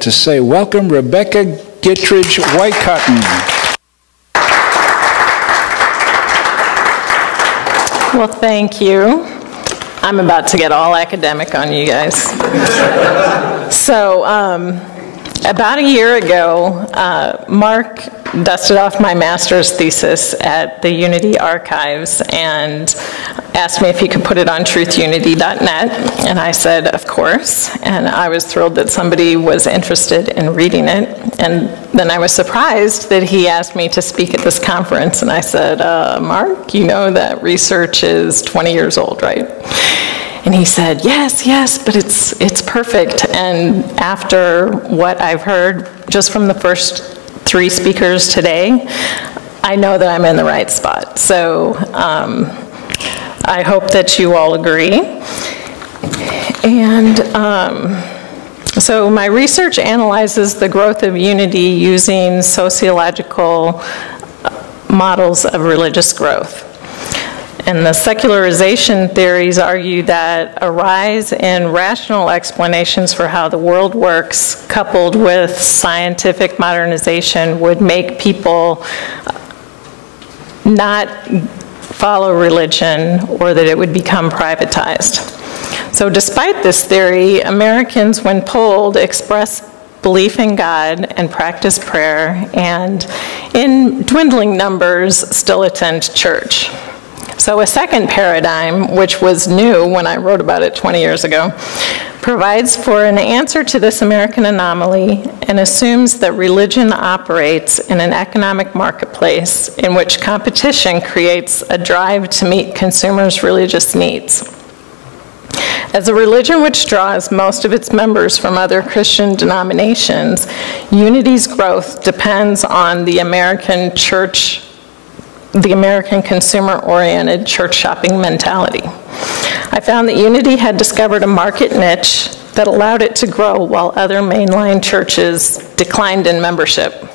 To say welcome Rebecca Gittridge Whitecotton. Well, thank you. I'm about to get all academic on you guys. So, about a year ago, Mark dusted off my master's thesis at the Unity Archives and asked me if he could put it on truthunity.net, and I said, of course, and I was thrilled that somebody was interested in reading it, and then I was surprised that he asked me to speak at this conference, and I said, Mark, you know that research is 20 years old, right? And he said, yes, but it's perfect. And after what I've heard just from the first 3 speakers today, I know that I'm in the right spot. So I hope that you all agree. And so my research analyzes the growth of unity using sociological models of religious growth. And the secularization theories argue that a rise in rational explanations for how the world works, coupled with scientific modernization, would make people not follow religion, or that it would become privatized. So despite this theory, Americans, when polled, express belief in God and practice prayer, and in dwindling numbers still attend church. So a second paradigm, which was new when I wrote about it 20 years ago, provides for an answer to this American anomaly and assumes that religion operates in an economic marketplace in which competition creates a drive to meet consumers' religious needs. As a religion which draws most of its members from other Christian denominations, Unity's growth depends on the American consumer-oriented church shopping mentality. I found that Unity had discovered a market niche that allowed it to grow while other mainline churches declined in membership.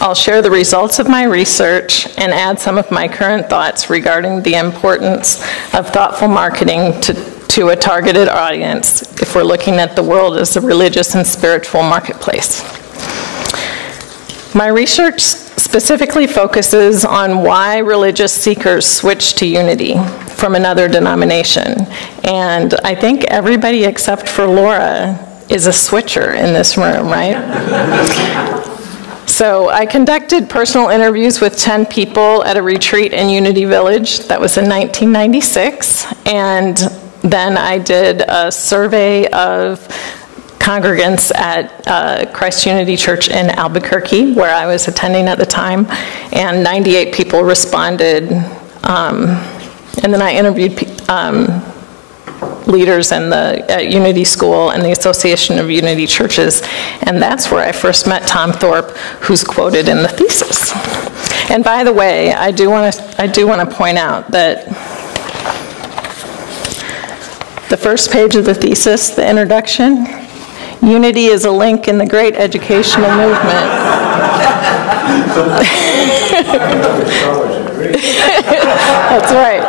I'll share the results of my research and add some of my current thoughts regarding the importance of thoughtful marketing to a targeted audience if we're looking at the world as a religious and spiritual marketplace. My research specifically focuses on why religious seekers switch to Unity from another denomination. And I think everybody except for Laura is a switcher in this room, right? So I conducted personal interviews with 10 people at a retreat in Unity Village. That was in 1996. And then I did a survey of congregants at Christ Unity Church in Albuquerque, where I was attending at the time, and 98 people responded. And then I interviewed leaders in the Unity School and the Association of Unity Churches, and that's where I first met Tom Thorpe, who's quoted in the thesis. And by the way, I do want to point out that the first page of the thesis, the introduction, Unity is a link in the great educational movement. That's right.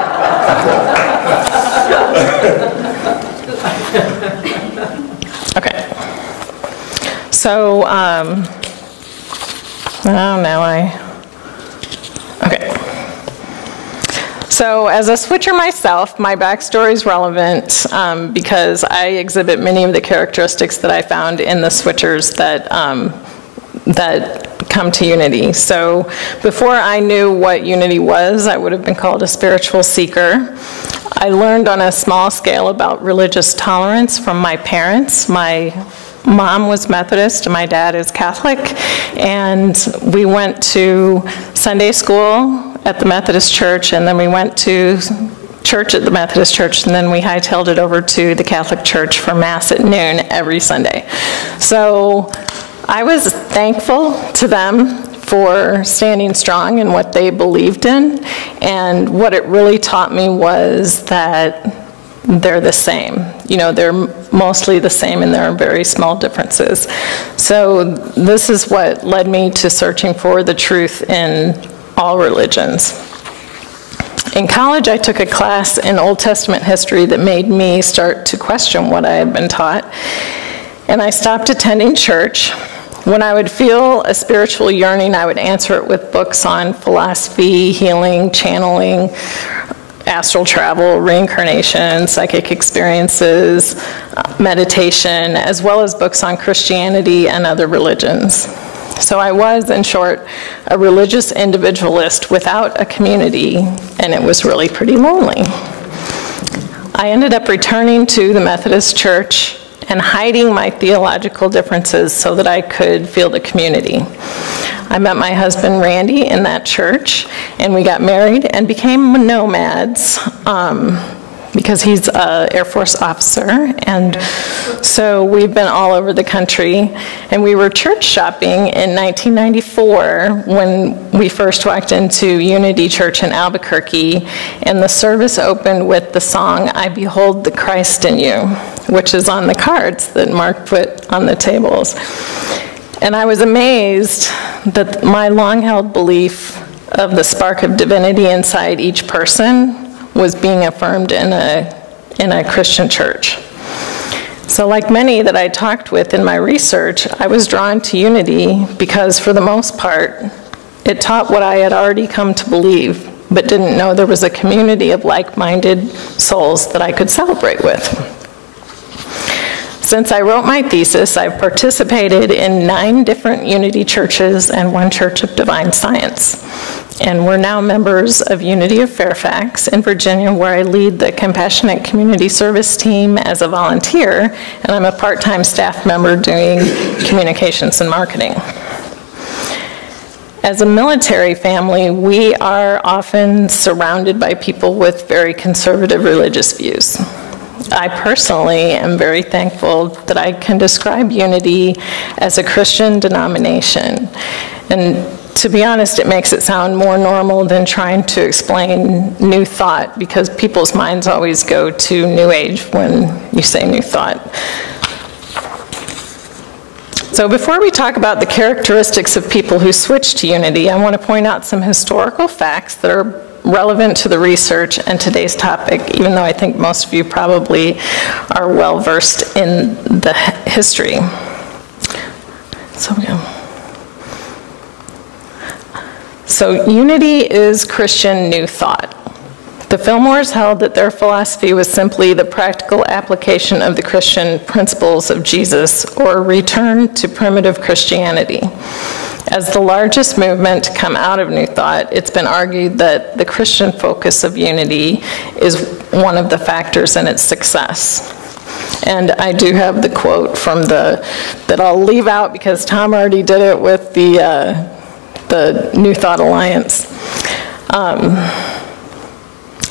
Okay. So, okay. So as a switcher myself, my backstory is relevant because I exhibit many of the characteristics that I found in the switchers that come to Unity. So before I knew what Unity was, I would have been called a spiritual seeker. I learned on a small scale about religious tolerance from my parents. My mom was Methodist and my dad is Catholic, and we went to Sunday school at the Methodist Church, and then we went to church at the Methodist Church, and then we hightailed it over to the Catholic Church for Mass at noon every Sunday. So I was thankful to them for standing strong in what they believed in, and what it really taught me was that they're the same. You know, they're mostly the same, and there are very small differences. So this is what led me to searching for the truth in all religions. In college, I took a class in Old Testament history that made me start to question what I had been taught. And I stopped attending church. When I would feel a spiritual yearning, I would answer it with books on philosophy, healing, channeling, astral travel, reincarnation, psychic experiences, meditation, as well as books on Christianity and other religions. So I was, in short, a religious individualist without a community, and it was really pretty lonely. I ended up returning to the Methodist Church and hiding my theological differences so that I could feel the community. I met my husband Randy in that church, and we got married and became nomads because he's an Air Force officer, and so we've been all over the country. And we were church shopping in 1994 when we first walked into Unity Church in Albuquerque, and the service opened with the song, "I Behold the Christ in You," which is on the cards that Mark put on the tables. And I was amazed that my long-held belief of the spark of divinity inside each person was being affirmed in a Christian church. So like many that I talked with in my research, I was drawn to Unity because for the most part, it taught what I had already come to believe, but didn't know there was a community of like-minded souls that I could celebrate with. Since I wrote my thesis, I've participated in 9 different Unity churches and 1 Church of Divine Science. And we're now members of Unity of Fairfax in Virginia, where I lead the Compassionate Community Service team as a volunteer, and I'm a part-time staff member doing communications and marketing. As a military family, we are often surrounded by people with very conservative religious views. I personally am very thankful that I can describe Unity as a Christian denomination. And to be honest, it makes it sound more normal than trying to explain New Thought, because people's minds always go to New Age when you say New Thought. So before we talk about the characteristics of people who switch to Unity, I want to point out some historical facts that are relevant to the research and today's topic, even though I think most of you probably are well versed in the history. So Unity is Christian New Thought. The Fillmores held that their philosophy was simply the practical application of the Christian principles of Jesus, or a return to primitive Christianity. As the largest movement to come out of New Thought, it's been argued that the Christian focus of Unity is one of the factors in its success. And I do have the quote from that I'll leave out because Tom already did it with the New Thought Alliance.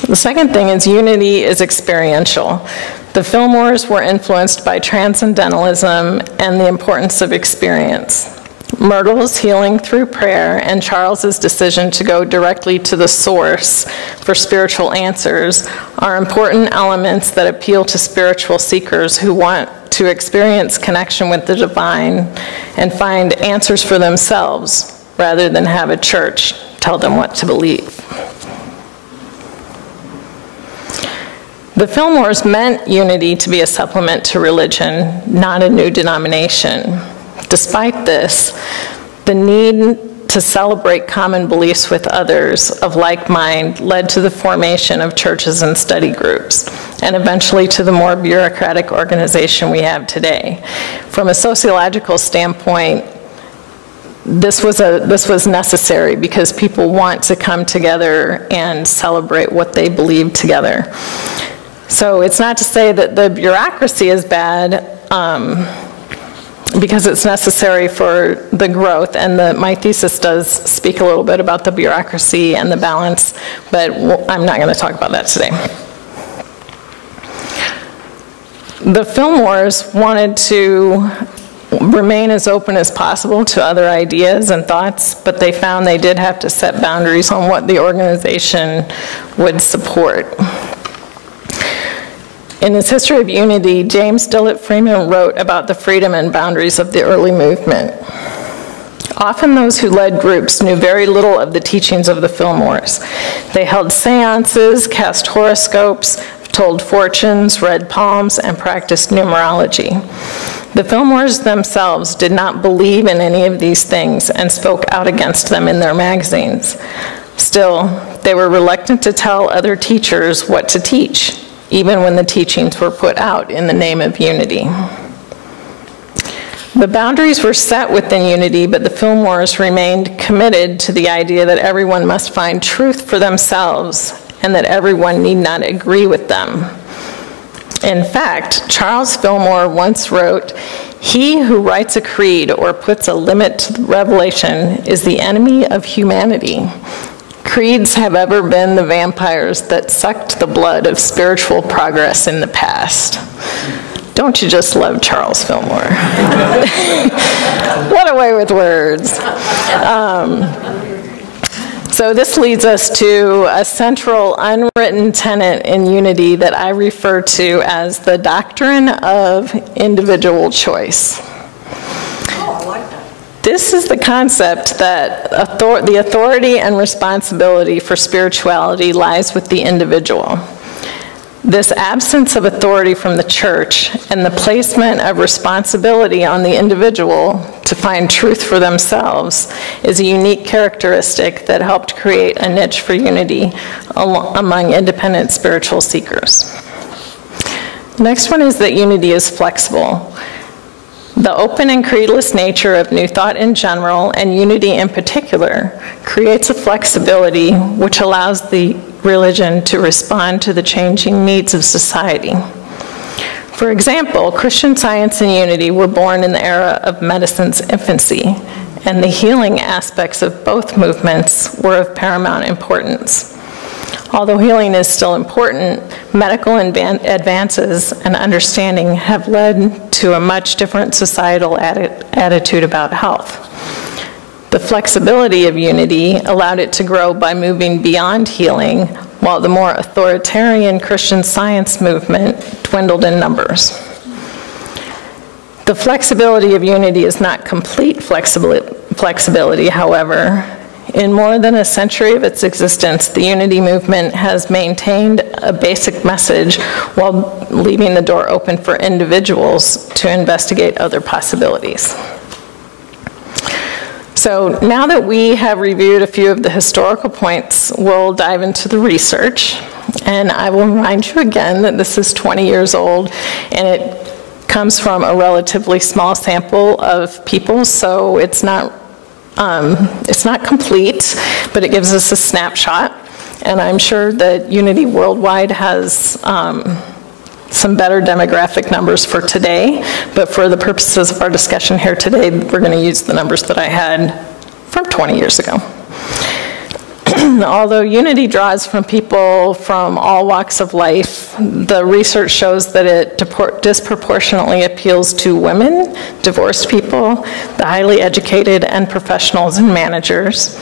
The second thing is Unity is experiential. The Fillmores were influenced by transcendentalism and the importance of experience. Myrtle's healing through prayer and Charles's decision to go directly to the source for spiritual answers are important elements that appeal to spiritual seekers who want to experience connection with the divine and find answers for themselves rather than have a church tell them what to believe. The Fillmores meant Unity to be a supplement to religion, not a new denomination. Despite this, the need to celebrate common beliefs with others of like mind led to the formation of churches and study groups, and eventually to the more bureaucratic organization we have today. From a sociological standpoint, this was necessary because people want to come together and celebrate what they believe together. So it's not to say that the bureaucracy is bad, because it's necessary for the growth, and my thesis does speak a little bit about the bureaucracy and the balance, but I'm not going to talk about that today. The Fillmores wanted to remain as open as possible to other ideas and thoughts, but they found they did have to set boundaries on what the organization would support. In his History of Unity, James Dillett Freeman wrote about the freedom and boundaries of the early movement. Often those who led groups knew very little of the teachings of the Fillmores. They held seances, cast horoscopes, told fortunes, read palms, and practiced numerology. The Fillmores themselves did not believe in any of these things and spoke out against them in their magazines. Still, they were reluctant to tell other teachers what to teach, even when the teachings were put out in the name of unity. The boundaries were set within unity, but the Fillmores remained committed to the idea that everyone must find truth for themselves and that everyone need not agree with them. In fact, Charles Fillmore once wrote, "He who writes a creed or puts a limit to revelation is the enemy of humanity. Creeds have ever been the vampires that sucked the blood of spiritual progress in the past." Don't you just love Charles Fillmore? What a way with words. So this leads us to a central unwritten tenet in unity that I refer to as the doctrine of individual choice. Oh, I like that. This is the concept that the authority and responsibility for spirituality lies with the individual. This absence of authority from the church and the placement of responsibility on the individual to find truth for themselves is a unique characteristic that helped create a niche for unity among independent spiritual seekers. The next one is that unity is flexible. The open and creedless nature of New Thought in general, and unity in particular, creates a flexibility which allows the religion to respond to the changing needs of society. For example, Christian Science and unity were born in the era of medicine's infancy, and the healing aspects of both movements were of paramount importance. Although healing is still important, medical advances and understanding have led to a much different societal attitude about health. The flexibility of unity allowed it to grow by moving beyond healing, while the more authoritarian Christian Science movement dwindled in numbers. The flexibility of unity is not complete flexibility, however. In more than a century of its existence, the unity movement has maintained a basic message while leaving the door open for individuals to investigate other possibilities. So now that we have reviewed a few of the historical points, we'll dive into the research. And I will remind you again that this is 20 years old, and it comes from a relatively small sample of people, so it's not complete, but it gives us a snapshot. And I'm sure that Unity Worldwide has some better demographic numbers for today, but for the purposes of our discussion here today, we're going to use the numbers that I had from 20 years ago. Although unity draws from people from all walks of life, the research shows that it disproportionately appeals to women, divorced people, the highly educated, and professionals and managers.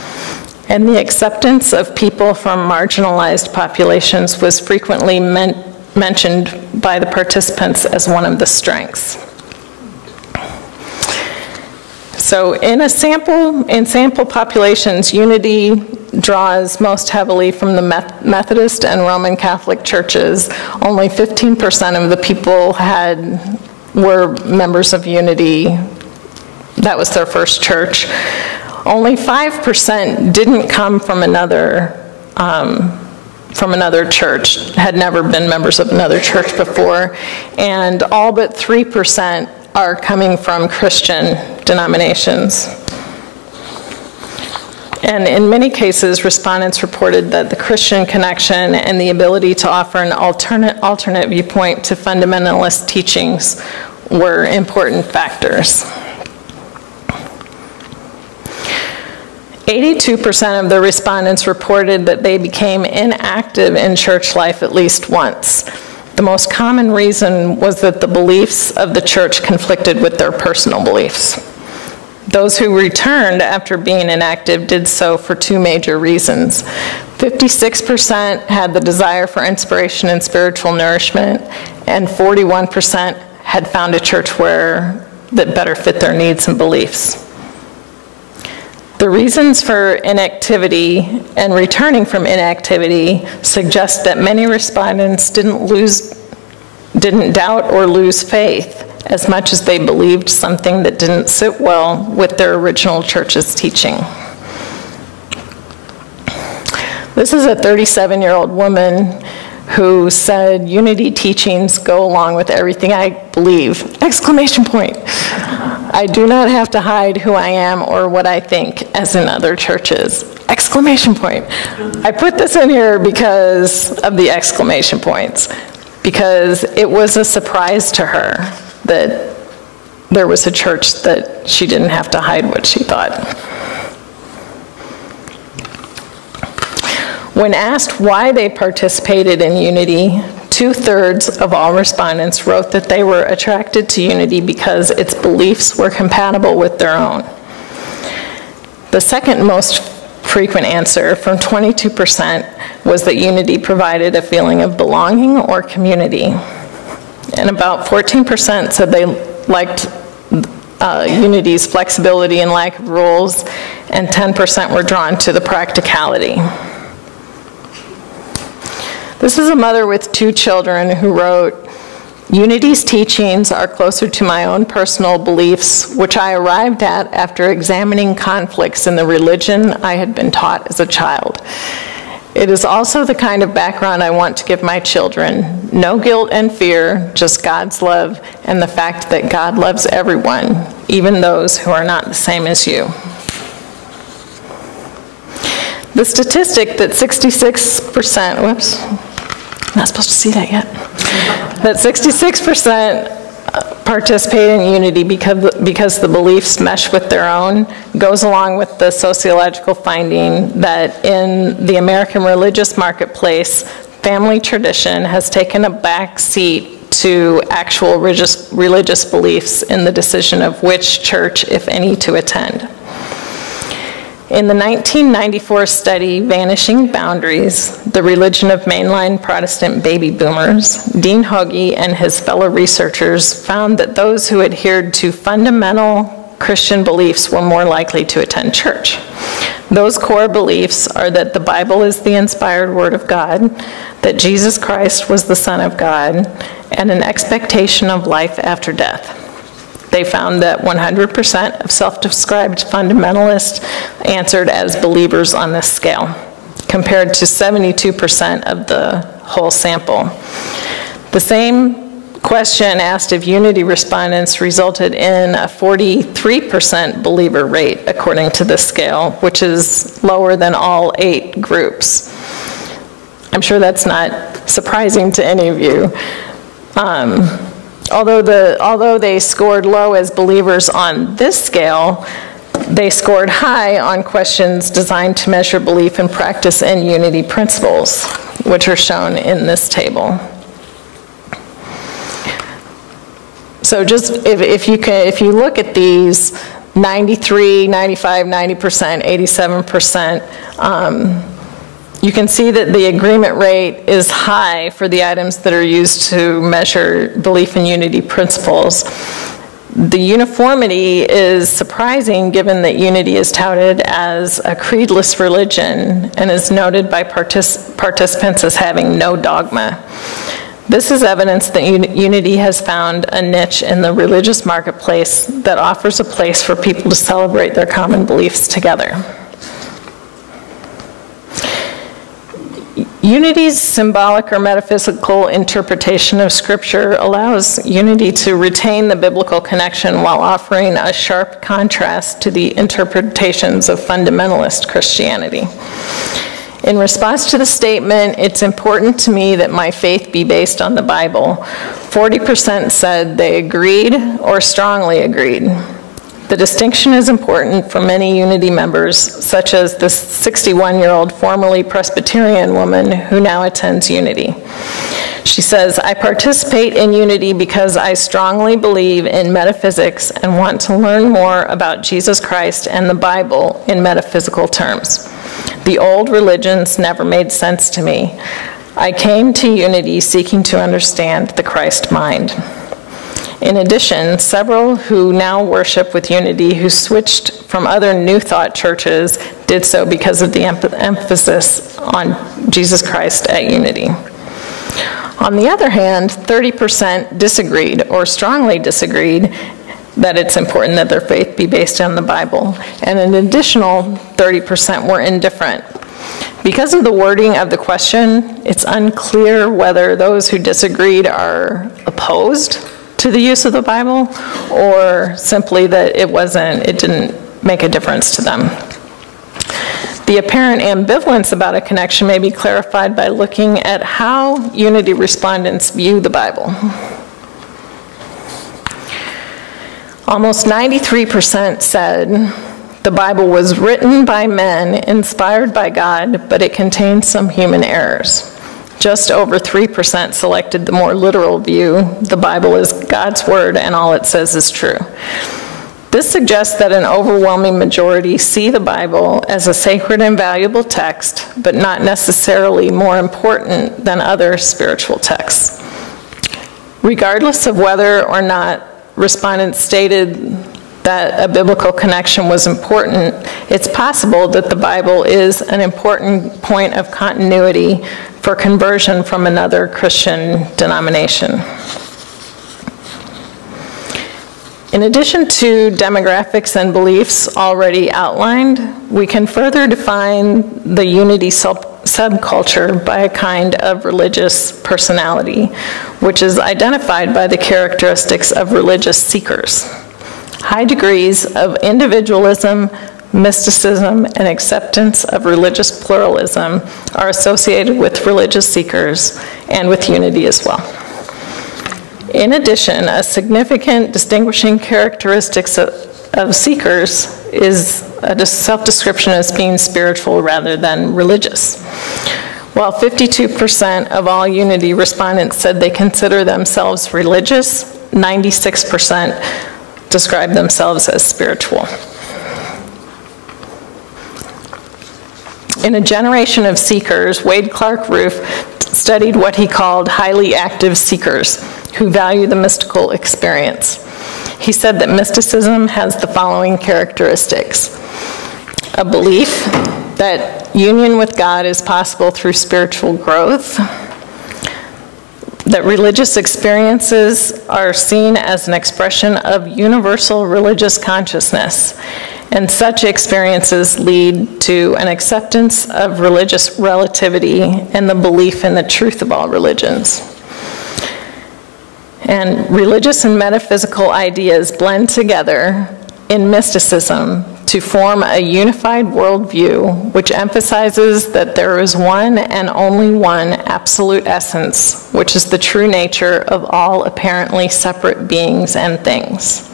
And the acceptance of people from marginalized populations was frequently mentioned by the participants as one of the strengths. So in sample populations, unity draws most heavily from the Methodist and Roman Catholic churches. Only 15% of the people were members of Unity. That was their first church. Only 5% didn't come from another church, had never been members of another church before, and all but 3% are coming from Christian denominations. And in many cases, respondents reported that the Christian connection and the ability to offer an alternate viewpoint to fundamentalist teachings were important factors. 82% of the respondents reported that they became inactive in church life at least once. The most common reason was that the beliefs of the church conflicted with their personal beliefs. Those who returned after being inactive did so for two major reasons. 56% had the desire for inspiration and spiritual nourishment, and 41% had found a church that better fit their needs and beliefs. The reasons for inactivity and returning from inactivity suggest that many respondents didn't doubt or lose faith, as much as they believed something that didn't sit well with their original church's teaching. This is a 37-year-old woman who said, "Unity teachings go along with everything I believe!" Exclamation point. "I do not have to hide who I am or what I think, as in other churches." Exclamation point. I put this in here because of the exclamation points, because it was a surprise to her that there was a church that she didn't have to hide what she thought. When asked why they participated in Unity, 2/3 of all respondents wrote that they were attracted to Unity because its beliefs were compatible with their own. The second most frequent answer, from 22%, was that Unity provided a feeling of belonging or community. And about 14% said they liked Unity's flexibility and lack of rules, and 10% were drawn to the practicality. This is a mother with 2 children who wrote, "Unity's teachings are closer to my own personal beliefs, which I arrived at after examining conflicts in the religion I had been taught as a child. It is also the kind of background I want to give my children. No guilt and fear, just God's love and the fact that God loves everyone, even those who are not the same as you." The statistic that 66%, whoops, not supposed to see that yet, that 66% participate in Unity because the beliefs mesh with their own goes along with the sociological finding that in the American religious marketplace, family tradition has taken a back seat to actual religious beliefs in the decision of which church, if any, to attend. In the 1994 study, Vanishing Boundaries, the religion of mainline Protestant baby boomers, Dean Hoagie and his fellow researchers found that those who adhered to fundamental Christian beliefs were more likely to attend church. Those core beliefs are that the Bible is the inspired Word of God, that Jesus Christ was the Son of God, and an expectation of life after death. They found that 100% of self-described fundamentalists answered as believers on this scale, compared to 72% of the whole sample. The same question asked of Unity respondents resulted in a 43% believer rate, according to this scale, which is lower than all 8 groups. I'm sure that's not surprising to any of you. Although they scored low as believers on this scale, they scored high on questions designed to measure belief and practice in Unity principles, which are shown in this table. So just if you look at these 93, 95, 90%, 87%, you can see that the agreement rate is high for the items that are used to measure belief in Unity principles. The uniformity is surprising given that Unity is touted as a creedless religion and is noted by participants as having no dogma. This is evidence that Unity has found a niche in the religious marketplace that offers a place for people to celebrate their common beliefs together. Unity's symbolic or metaphysical interpretation of Scripture allows Unity to retain the biblical connection while offering a sharp contrast to the interpretations of fundamentalist Christianity. In response to the statement, "It's important to me that my faith be based on the Bible," 40% said they agreed or strongly agreed. The distinction is important for many Unity members, such as the 61-year-old formerly Presbyterian woman who now attends Unity. She says, "I participate in Unity because I strongly believe in metaphysics and want to learn more about Jesus Christ and the Bible in metaphysical terms. The old religions never made sense to me. I came to Unity seeking to understand the Christ mind." In addition, several who now worship with Unity who switched from other New Thought churches did so because of the emphasis on Jesus Christ at Unity. On the other hand, 30% disagreed or strongly disagreed that it's important that their faith be based on the Bible, and an additional 30% were indifferent. Because of the wording of the question, it's unclear whether those who disagreed are opposed to the use of the Bible or simply that it didn't make a difference to them. The apparent ambivalence about a connection may be clarified by looking at how Unity respondents view the Bible. Almost 93% said the Bible was written by men, inspired by God, but it contains some human errors. Just over 3% selected the more literal view, the Bible is God's word and all it says is true. This suggests that an overwhelming majority see the Bible as a sacred and valuable text, but not necessarily more important than other spiritual texts. Regardless of whether or not respondents stated that a biblical connection was important, it's possible that the Bible is an important point of continuity for conversion from another Christian denomination. In addition to demographics and beliefs already outlined, we can further define the Unity subculture by a kind of religious personality, which is identified by the characteristics of religious seekers. High degrees of individualism, mysticism, and acceptance of religious pluralism are associated with religious seekers and with Unity as well. In addition, a significant distinguishing characteristic of seekers is a self-description as being spiritual rather than religious. While 52% of all Unity respondents said they consider themselves religious, 96% describe themselves as spiritual. In a generation of seekers, Wade Clark Roof studied what he called highly active seekers who value the mystical experience. He said that mysticism has the following characteristics: a belief that union with God is possible through spiritual growth, that religious experiences are seen as an expression of universal religious consciousness, and such experiences lead to an acceptance of religious relativity and the belief in the truth of all religions. And religious and metaphysical ideas blend together in mysticism to form a unified worldview which emphasizes that there is one and only one absolute essence, which is the true nature of all apparently separate beings and things.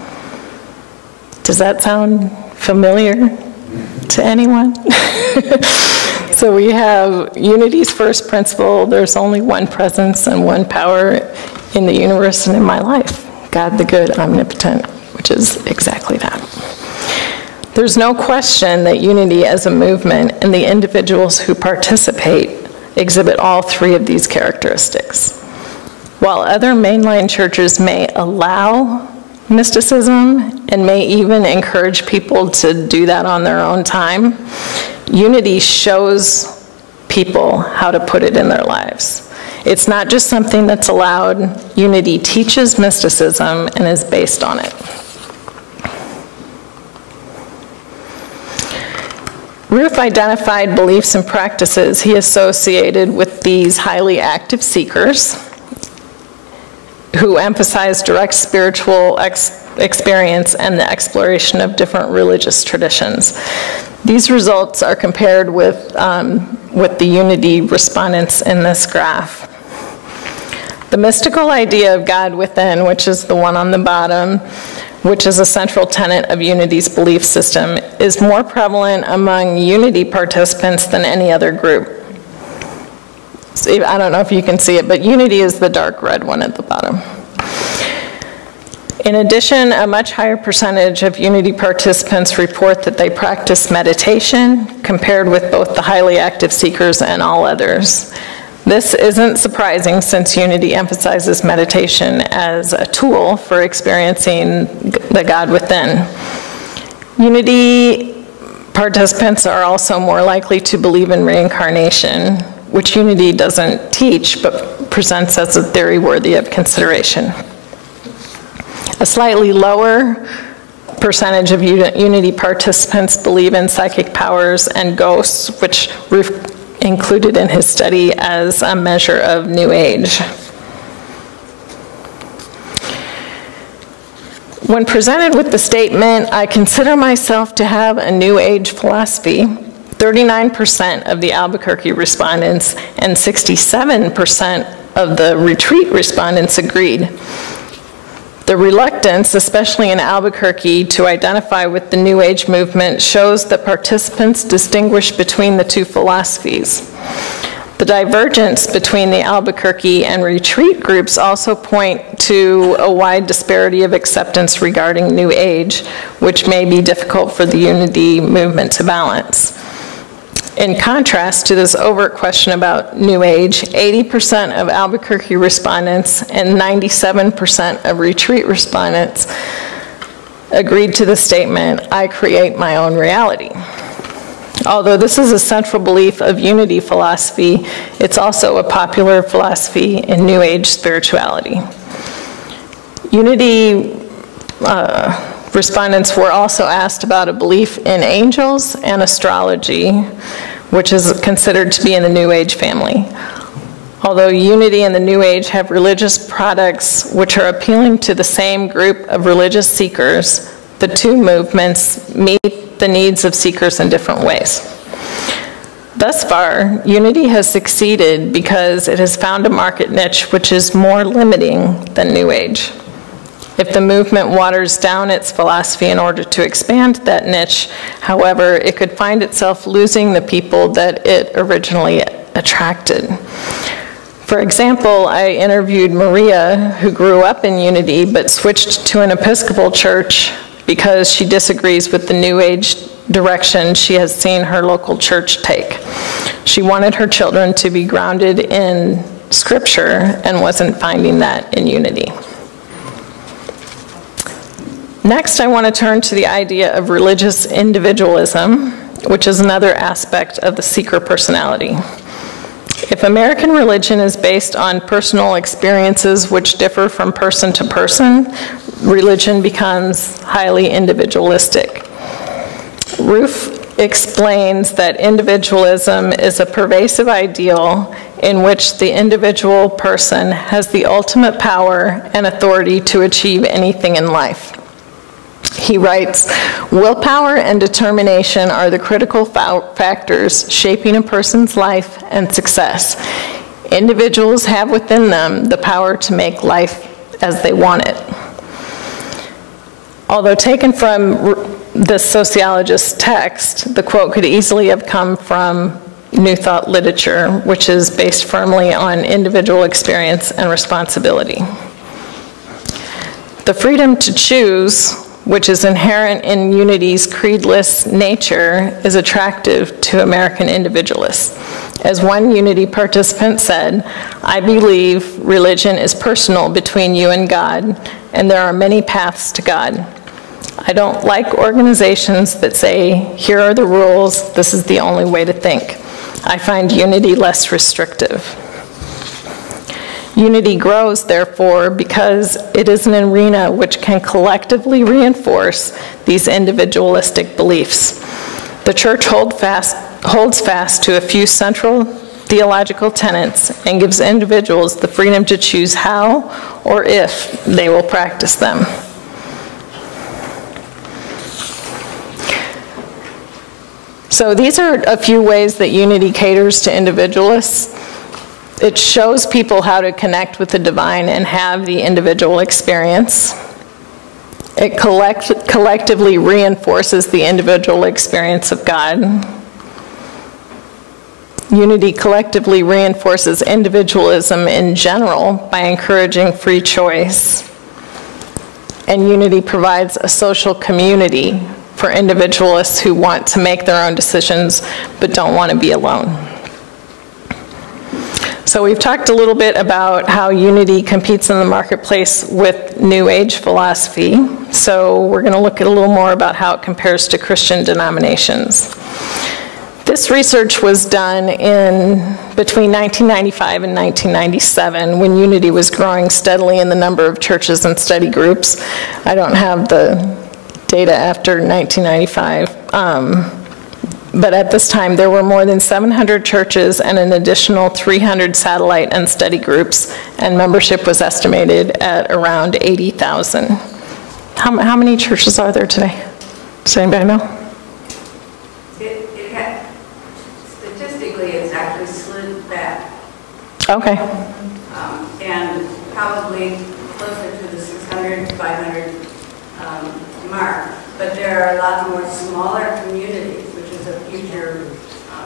Does that sound familiar to anyone? So we have Unity's first principle: there's only one presence and one power in the universe and in my life, God the good, omnipotent, which is exactly that. There's no question that Unity as a movement and the individuals who participate exhibit all three of these characteristics. While other mainline churches may allow mysticism and may even encourage people to do that on their own time, Unity shows people how to put it in their lives. It's not just something that's allowed. Unity teaches mysticism and is based on it. Roof identified beliefs and practices he associated with these highly active seekers who emphasize direct spiritual experience and the exploration of different religious traditions. These results are compared with the Unity respondents in this graph. The mystical idea of God within, which is the one on the bottom, which is a central tenet of Unity's belief system, is more prevalent among Unity participants than any other group. So, I don't know if you can see it, but Unity is the dark red one at the bottom. In addition, a much higher percentage of Unity participants report that they practice meditation, compared with both the highly active seekers and all others. This isn't surprising, since Unity emphasizes meditation as a tool for experiencing the God within. Unity participants are also more likely to believe in reincarnation, which Unity doesn't teach, but presents as a theory worthy of consideration. A slightly lower percentage of Unity participants believe in psychic powers and ghosts, which Ruth included in his study as a measure of New Age. When presented with the statement, "I consider myself to have a New Age philosophy," 39% of the Albuquerque respondents and 67% of the retreat respondents agreed. The reluctance, especially in Albuquerque, to identify with the New Age movement shows that participants distinguish between the two philosophies. The divergence between the Albuquerque and retreat groups also point to a wide disparity of acceptance regarding New Age, which may be difficult for the Unity movement to balance. In contrast to this overt question about New Age, 80% of Albuquerque respondents and 97% of retreat respondents agreed to the statement, "I create my own reality." Although this is a central belief of Unity philosophy, it's also a popular philosophy in New Age spirituality. Unity respondents were also asked about a belief in angels and astrology, which is considered to be in the New Age family. Although Unity and the New Age have religious products which are appealing to the same group of religious seekers, the two movements meet the needs of seekers in different ways. Thus far, Unity has succeeded because it has found a market niche which is more limiting than New Age. If the movement waters down its philosophy in order to expand that niche, however, it could find itself losing the people that it originally attracted. For example, I interviewed Maria, who grew up in Unity but switched to an Episcopal church because she disagrees with the New Age direction she has seen her local church take. She wanted her children to be grounded in Scripture and wasn't finding that in Unity. Next, I want to turn to the idea of religious individualism, which is another aspect of the seeker personality. If American religion is based on personal experiences which differ from person to person, religion becomes highly individualistic. Ruth explains that individualism is a pervasive ideal in which the individual person has the ultimate power and authority to achieve anything in life. He writes, "Willpower and determination are the critical factors shaping a person's life and success. Individuals have within them the power to make life as they want it." Although taken from the sociologist's text, the quote could easily have come from New Thought literature, which is based firmly on individual experience and responsibility. The freedom to choose, which is inherent in Unity's creedless nature, is attractive to American individualists. As one Unity participant said, "I believe religion is personal between you and God, and there are many paths to God. I don't like organizations that say, here are the rules, this is the only way to think. I find Unity less restrictive." Unity grows, therefore, because it is an arena which can collectively reinforce these individualistic beliefs. The church holds fast to a few central theological tenets and gives individuals the freedom to choose how or if they will practice them. So these are a few ways that Unity caters to individualists. It shows people how to connect with the divine and have the individual experience. It collectively reinforces the individual experience of God. Unity collectively reinforces individualism in general by encouraging free choice. And Unity provides a social community for individualists who want to make their own decisions but don't want to be alone. So we've talked a little bit about how Unity competes in the marketplace with New Age philosophy. So we're going to look at a little more about how it compares to Christian denominations. This research was done between 1995 and 1997 when Unity was growing steadily in the number of churches and study groups. I don't have the data after 1995, but at this time there were more than 700 churches and an additional 300 satellite and study groups, and membership was estimated at around 80,000. How many churches are there today? Does anybody know? Statistically, it's actually slid back. Okay. And probably closer to the 600, 500 mark. But there are a lot more smaller communities, which is a future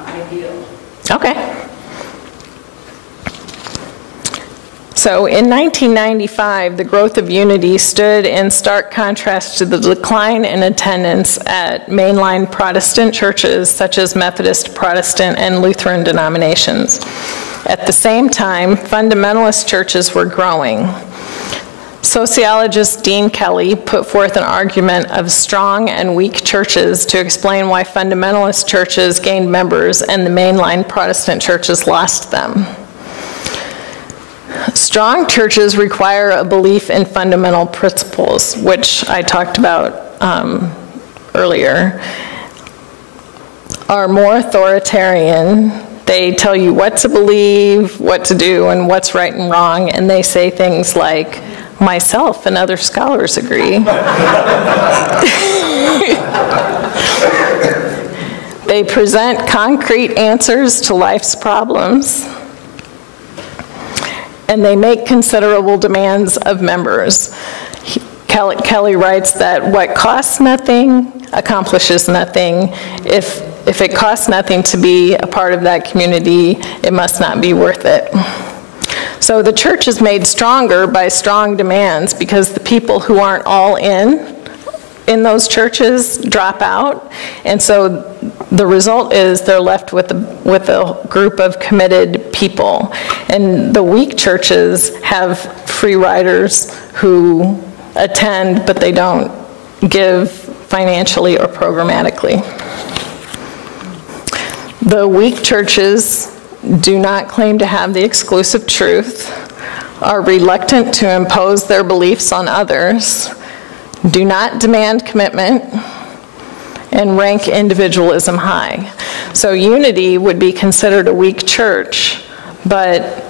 ideal. Okay. So in 1995, the growth of Unity stood in stark contrast to the decline in attendance at mainline Protestant churches such as Methodist, Protestant, and Lutheran denominations. At the same time, fundamentalist churches were growing. Sociologist Dean Kelly put forth an argument of strong and weak churches to explain why fundamentalist churches gained members and the mainline Protestant churches lost them. Strong churches require a belief in fundamental principles, which I talked about earlier, are more authoritarian. They tell you what to believe, what to do, and what's right and wrong, and they say things like, myself and other scholars agree. They present concrete answers to life's problems, and they make considerable demands of members. Kelly writes that what costs nothing accomplishes nothing. If it costs nothing to be a part of that community, it must not be worth it. So the church is made stronger by strong demands because the people who aren't all in those churches drop out, and so the result is they're left with a group of committed people. And the weak churches have free riders who attend, but they don't give financially or programmatically. The weak churches do not claim to have the exclusive truth, are reluctant to impose their beliefs on others, do not demand commitment, and rank individualism high. So Unity would be considered a weak church, but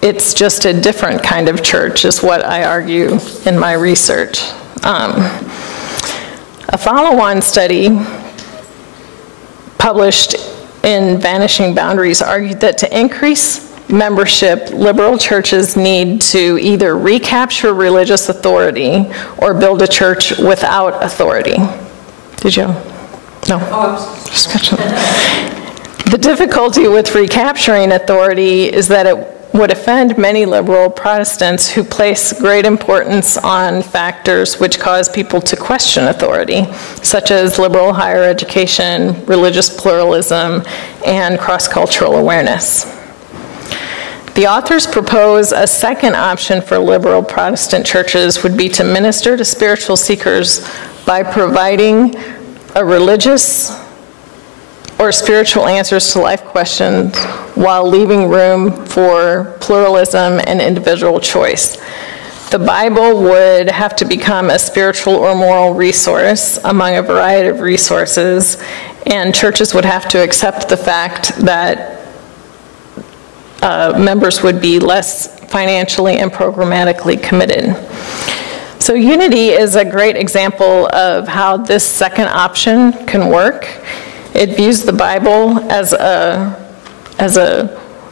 it's just a different kind of church, is what I argue in my research. A follow-on study published in Vanishing Boundaries argued that to increase membership, liberal churches need to either recapture religious authority or build a church without authority. Did you? No. Oh, just catching. The difficulty with recapturing authority is that it would offend many liberal Protestants who place great importance on factors which cause people to question authority, such as liberal higher education, religious pluralism, and cross-cultural awareness. The authors propose a second option for liberal Protestant churches would be to minister to spiritual seekers by providing a religious or spiritual answers to life questions while leaving room for pluralism and individual choice. The Bible would have to become a spiritual or moral resource among a variety of resources, and churches would have to accept the fact that members would be less financially and programmatically committed. So Unity is a great example of how this second option can work. It views the Bible as a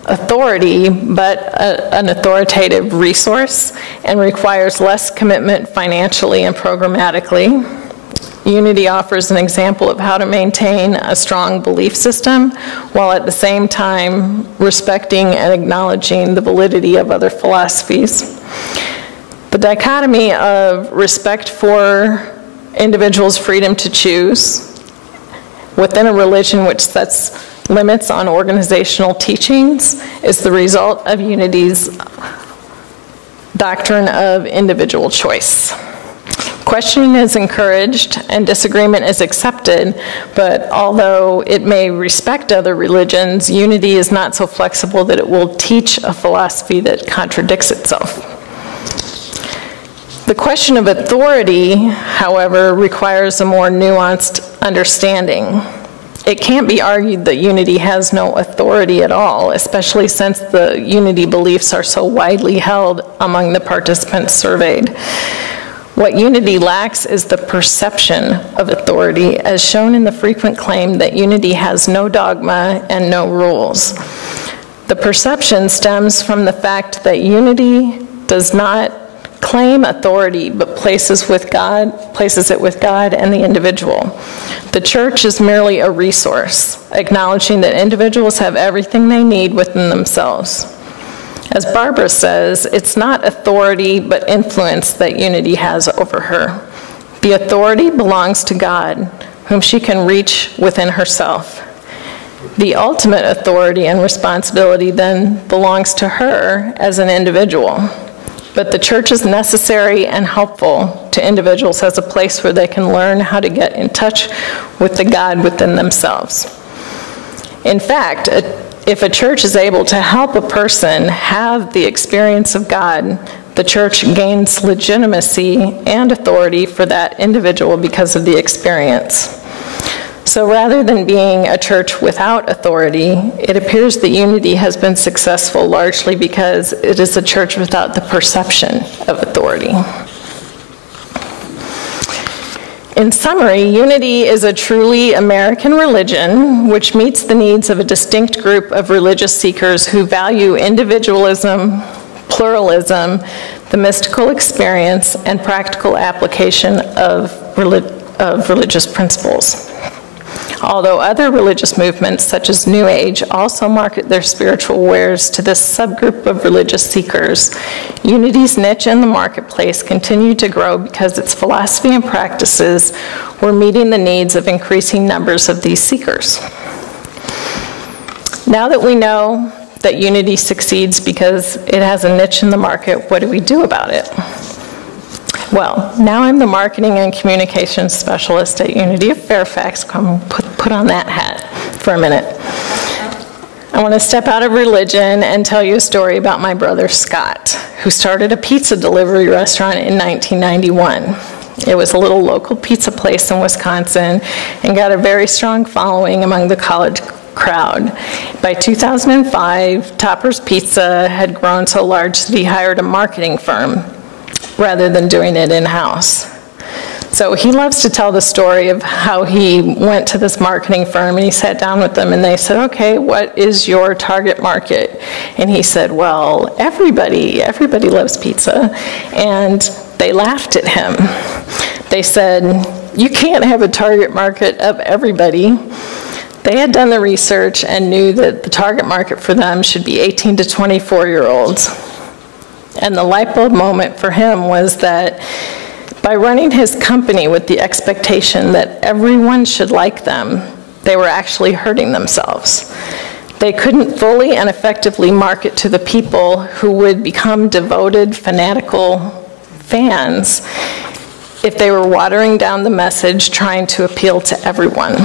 authority, but an authoritative resource, and requires less commitment financially and programmatically. Unity offers an example of how to maintain a strong belief system while at the same time respecting and acknowledging the validity of other philosophies. The dichotomy of respect for individuals' freedom to choose within a religion which sets limits on organizational teachings is the result of Unity's doctrine of individual choice. Questioning is encouraged and disagreement is accepted, but although it may respect other religions, unity is not so flexible that it will teach a philosophy that contradicts itself. The question of authority, however, requires a more nuanced understanding. It can't be argued that unity has no authority at all, especially since the unity beliefs are so widely held among the participants surveyed. What unity lacks is the perception of authority, as shown in the frequent claim that unity has no dogma and no rules. The perception stems from the fact that unity does not claim authority, but places it with God and the individual. The church is merely a resource, acknowledging that individuals have everything they need within themselves. As Barbara says, it's not authority but influence that unity has over her. The authority belongs to God, whom she can reach within herself. The ultimate authority and responsibility then belongs to her as an individual. But the church is necessary and helpful to individuals as a place where they can learn how to get in touch with the God within themselves. In fact, if a church is able to help a person have the experience of God, the church gains legitimacy and authority for that individual because of the experience. So rather than being a church without authority, it appears that unity has been successful largely because it is a church without the perception of authority. In summary, unity is a truly American religion which meets the needs of a distinct group of religious seekers who value individualism, pluralism, the mystical experience, and practical application of religious principles. Although other religious movements, such as New Age, also market their spiritual wares to this subgroup of religious seekers, Unity's niche in the marketplace continued to grow because its philosophy and practices were meeting the needs of increasing numbers of these seekers. Now that we know that Unity succeeds because it has a niche in the market, what do we do about it? Well, now I'm the marketing and communications specialist at Unity of Fairfax. Come put on that hat for a minute. I want to step out of religion and tell you a story about my brother Scott, who started a pizza delivery restaurant in 1991. It was a little local pizza place in Wisconsin and got a very strong following among the college crowd. By 2005, Topper's Pizza had grown so large that he hired a marketing firm rather than doing it in-house. So he loves to tell the story of how he went to this marketing firm and he sat down with them and they said, okay, what is your target market? And he said, well, everybody loves pizza. And they laughed at him. They said, you can't have a target market of everybody. They had done the research and knew that the target market for them should be 18 to 24-year-olds. And the light bulb moment for him was that by running his company with the expectation that everyone should like them, they were actually hurting themselves. They couldn't fully and effectively market to the people who would become devoted, fanatical fans if they were watering down the message trying to appeal to everyone.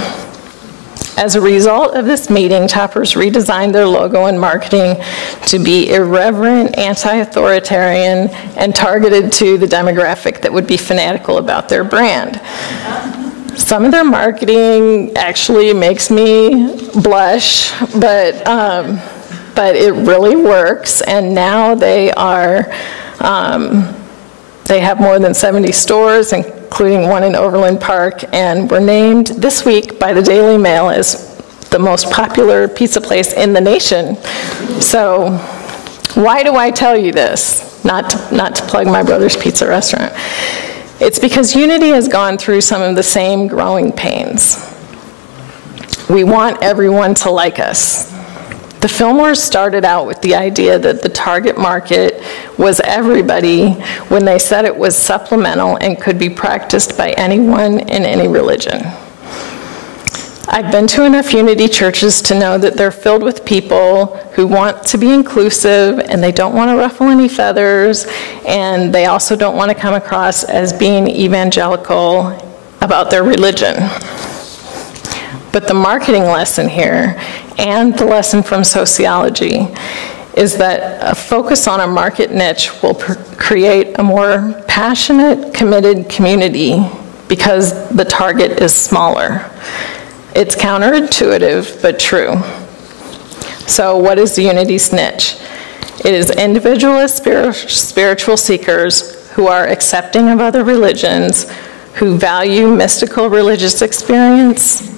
As a result of this meeting, Toppers redesigned their logo and marketing to be irreverent, anti-authoritarian, and targeted to the demographic that would be fanatical about their brand. Some of their marketing actually makes me blush, but it really works, and now they are, they have more than 70 stores, including one in Overland Park, and were named this week by the Daily Mail as the most popular pizza place in the nation. So why do I tell you this? Not to plug my brother's pizza restaurant. It's because Unity has gone through some of the same growing pains. We want everyone to like us. The Fillmores started out with the idea that the target market was everybody when they said it was supplemental and could be practiced by anyone in any religion. I've been to enough Unity churches to know that they're filled with people who want to be inclusive, and they don't want to ruffle any feathers, and they also don't want to come across as being evangelical about their religion. But the marketing lesson here, and the lesson from sociology, is that a focus on a market niche will create a more passionate, committed community because the target is smaller. It's counterintuitive, but true. So what is Unity's niche? It is individualist spiritual seekers who are accepting of other religions, who value mystical religious experience,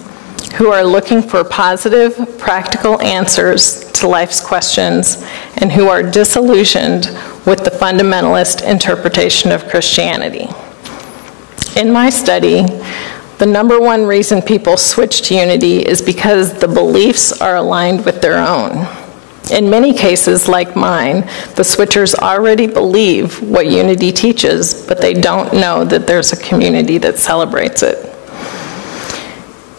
who are looking for positive, practical answers to life's questions, and who are disillusioned with the fundamentalist interpretation of Christianity. In my study, the number one reason people switch to Unity is because the beliefs are aligned with their own. In many cases, like mine, the switchers already believe what Unity teaches, but they don't know that there's a community that celebrates it.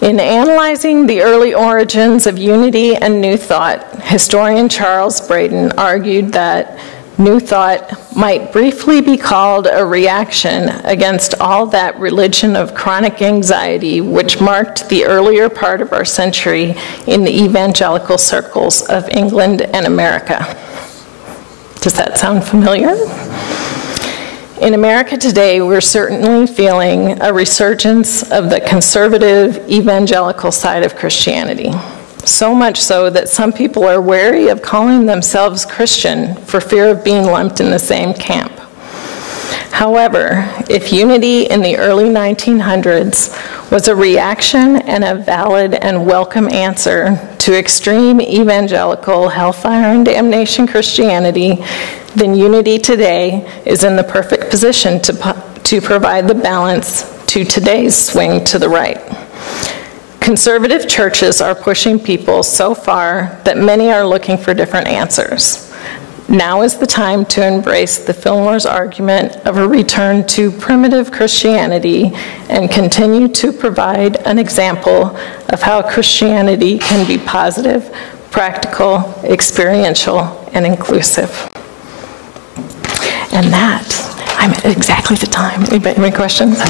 In analyzing the early origins of Unity and New Thought, historian Charles Braden argued that New Thought might briefly be called a reaction against all that religion of chronic anxiety which marked the earlier part of our century in the evangelical circles of England and America. Does that sound familiar? In America today, we're certainly feeling a resurgence of the conservative evangelical side of Christianity. So much so that some people are wary of calling themselves Christian for fear of being lumped in the same camp. However, if Unity in the early 1900s was a reaction and a valid and welcome answer to extreme evangelical hellfire and damnation Christianity, then Unity today is in the perfect position to provide the balance to today's swing to the right. Conservative churches are pushing people so far that many are looking for different answers. Now is the time to embrace the Fillmore's argument of a return to primitive Christianity and continue to provide an example of how Christianity can be positive, practical, experiential, and inclusive. And that, I'm at exactly the time. Anybody have any questions?